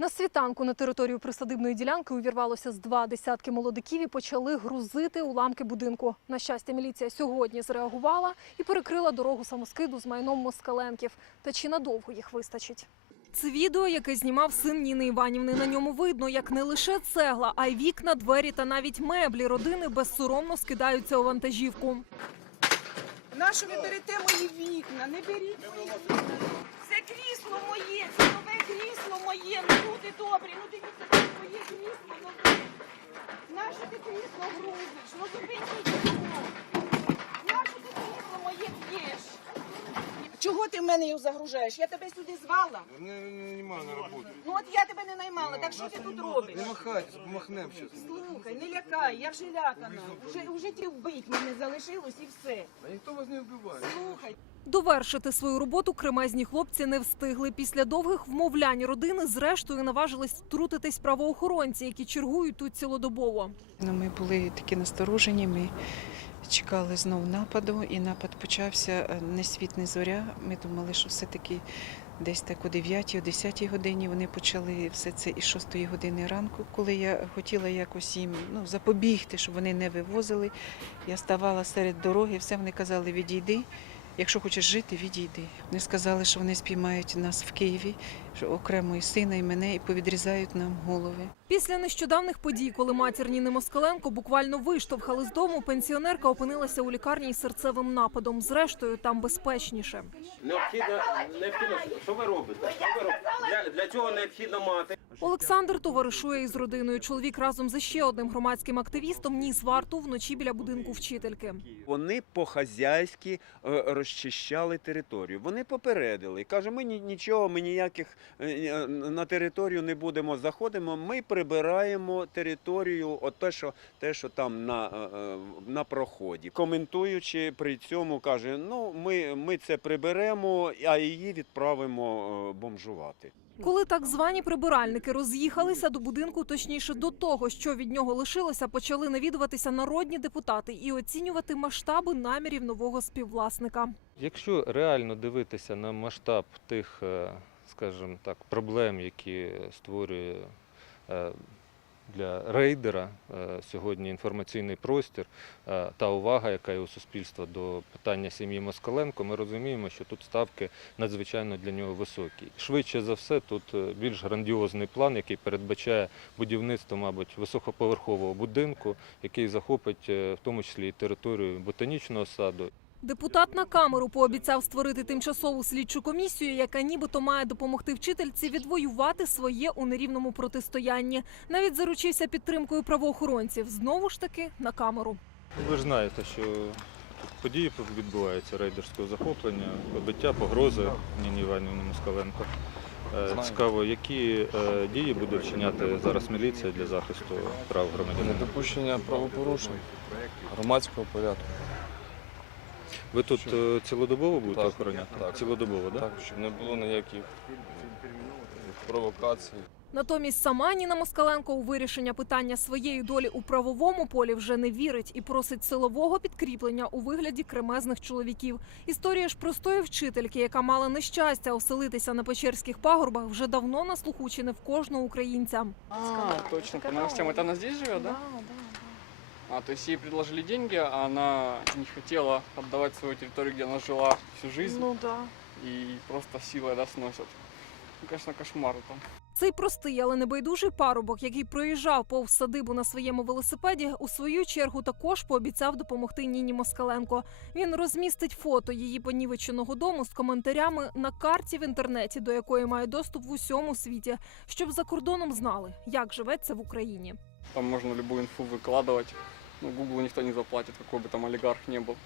На світанку на територію присадибної ділянки увірвалося з два десятки молодиків і почали грузити уламки будинку. На щастя, міліція сьогодні зреагувала і перекрила дорогу самоскиду з майном москаленків. Та чи надовго їх вистачить? Це відео, яке знімав син Ніни Іванівни. На ньому видно, як не лише цегла, а й вікна, двері та навіть меблі родини безсоромно скидаються у вантажівку. Нащо ви берете мої вікна? Не беріть мої вікна. Крісло моє, це нове крісло моє. Ну люди добрі, ну дивіться, це моє крісло нове. Нащо ти крісло грузиш? Ну зупиніть його. Нащо ти крісло моє б'єш? Чого ти в мене його загружаєш? Я тебе сюди звала. Не, не, нема на роботі. Ну от я тебе не наймала, так що ти тут робиш? Не махайте, помахнемо щас. Слухай, не лякай, я вже лякана. Уже у житті вбить мене залишилось і все. А ніхто вас не вбиває. Слухай. Довершити свою роботу кремезні хлопці не встигли. Після довгих вмовлянь родини зрештою наважились втрутитись правоохоронці, які чергують тут цілодобово. Ну, Ми були такі насторожені, ми чекали знов нападу, і напад почався е, не світ, не зоря. Ми думали, що все-таки десь так о 9 о 10 годині вони почали все це із 6 години ранку. Коли я хотіла якось їм ну, запобігти, щоб вони не вивозили, я ставала серед дороги, все вони казали, відійди. Якщо хочеш жити, відійди. Вони сказали, що вони спіймають нас в Києві, що окремо і сина, і мене, і повідрізають нам голови. Після нещодавних подій, коли матір Ніни Москаленко буквально виштовхали з дому, пенсіонерка опинилася у лікарні із серцевим нападом. Зрештою, там безпечніше. Необхідно, необхідно, що ви робите? Що ви робите? Для, для цього необхідно мати. Олександр товаришує із родиною. Чоловік разом з ще одним громадським активістом ніс варту вночі біля будинку вчительки. Вони по-хазяйськи е, розчищали територію. Вони попередили. Каже, ми нічого, ми ніяких на територію не будемо заходимо. Ми прибираємо територію, от те, що те, що там на, е, е, на проході. Коментуючи при цьому, каже: ну ми, ми це приберемо, а її відправимо е, бомжувати. Коли так звані прибиральники роз'їхалися до будинку, точніше до того, що від нього лишилося, почали навідуватися народні депутати і оцінювати масштаби намірів нового співвласника. Якщо реально дивитися на масштаб тих, е, скажімо так, проблем, які створює е, для рейдера е, сьогодні інформаційний простір е, та увага, яка є у суспільства до питання сім'ї Москаленко, ми розуміємо, що тут ставки надзвичайно для нього високі. Швидше за все, тут більш грандіозний план, який передбачає будівництво, мабуть, високоповерхового будинку, який захопить в тому числі і територію ботанічного саду Депутат на камеру пообіцяв створити тимчасову слідчу комісію, яка нібито має допомогти вчительці відвоювати своє у нерівному протистоянні. Навіть заручився підтримкою правоохоронців. Знову ж таки на камеру. Ви ж знаєте, що тут події відбуваються рейдерського захоплення, побиття, погрози Ніні Іванівни Москаленко. Е, Цікаво, які е, дії буде вчиняти зараз міліція для захисту прав громадянина? Недопущення правопорушень громадського порядку. Ви тут е, цілодобово будете Так, охороняти? так. Цілодобово, так? Так, щоб не було ніяких провокацій. Натомість сама Ніна Москаленко у вирішення питання своєї долі у правовому полі вже не вірить і просить силового підкріплення у вигляді кремезних чоловіків. Історія ж простої вчительки, яка мала нещастя оселитися на Печерських пагорбах, вже давно на слуху чи не в кожного українця. А, точно, по новостям. Это она здесь живет, да? А, то есть ей предложили деньги, а она не хотела отдавать свою территорию, где она жила всю жизнь. Ну да. И просто силой да, сносят. Ну, конечно, кошмар там. Цей простий, але небайдужий парубок, який проїжджав повз садибу на своєму велосипеді, у свою чергу також пообіцяв допомогти Ніні Москаленко. Він розмістить фото її понівеченого дому з коментарями на карті в інтернеті, до якої має доступ в усьому світі, щоб за кордоном знали, як живеться в Україні. Там можно любую инфу выкладывать. Ну, Гуглу никто не заплатит, какой бы там олигарх не был.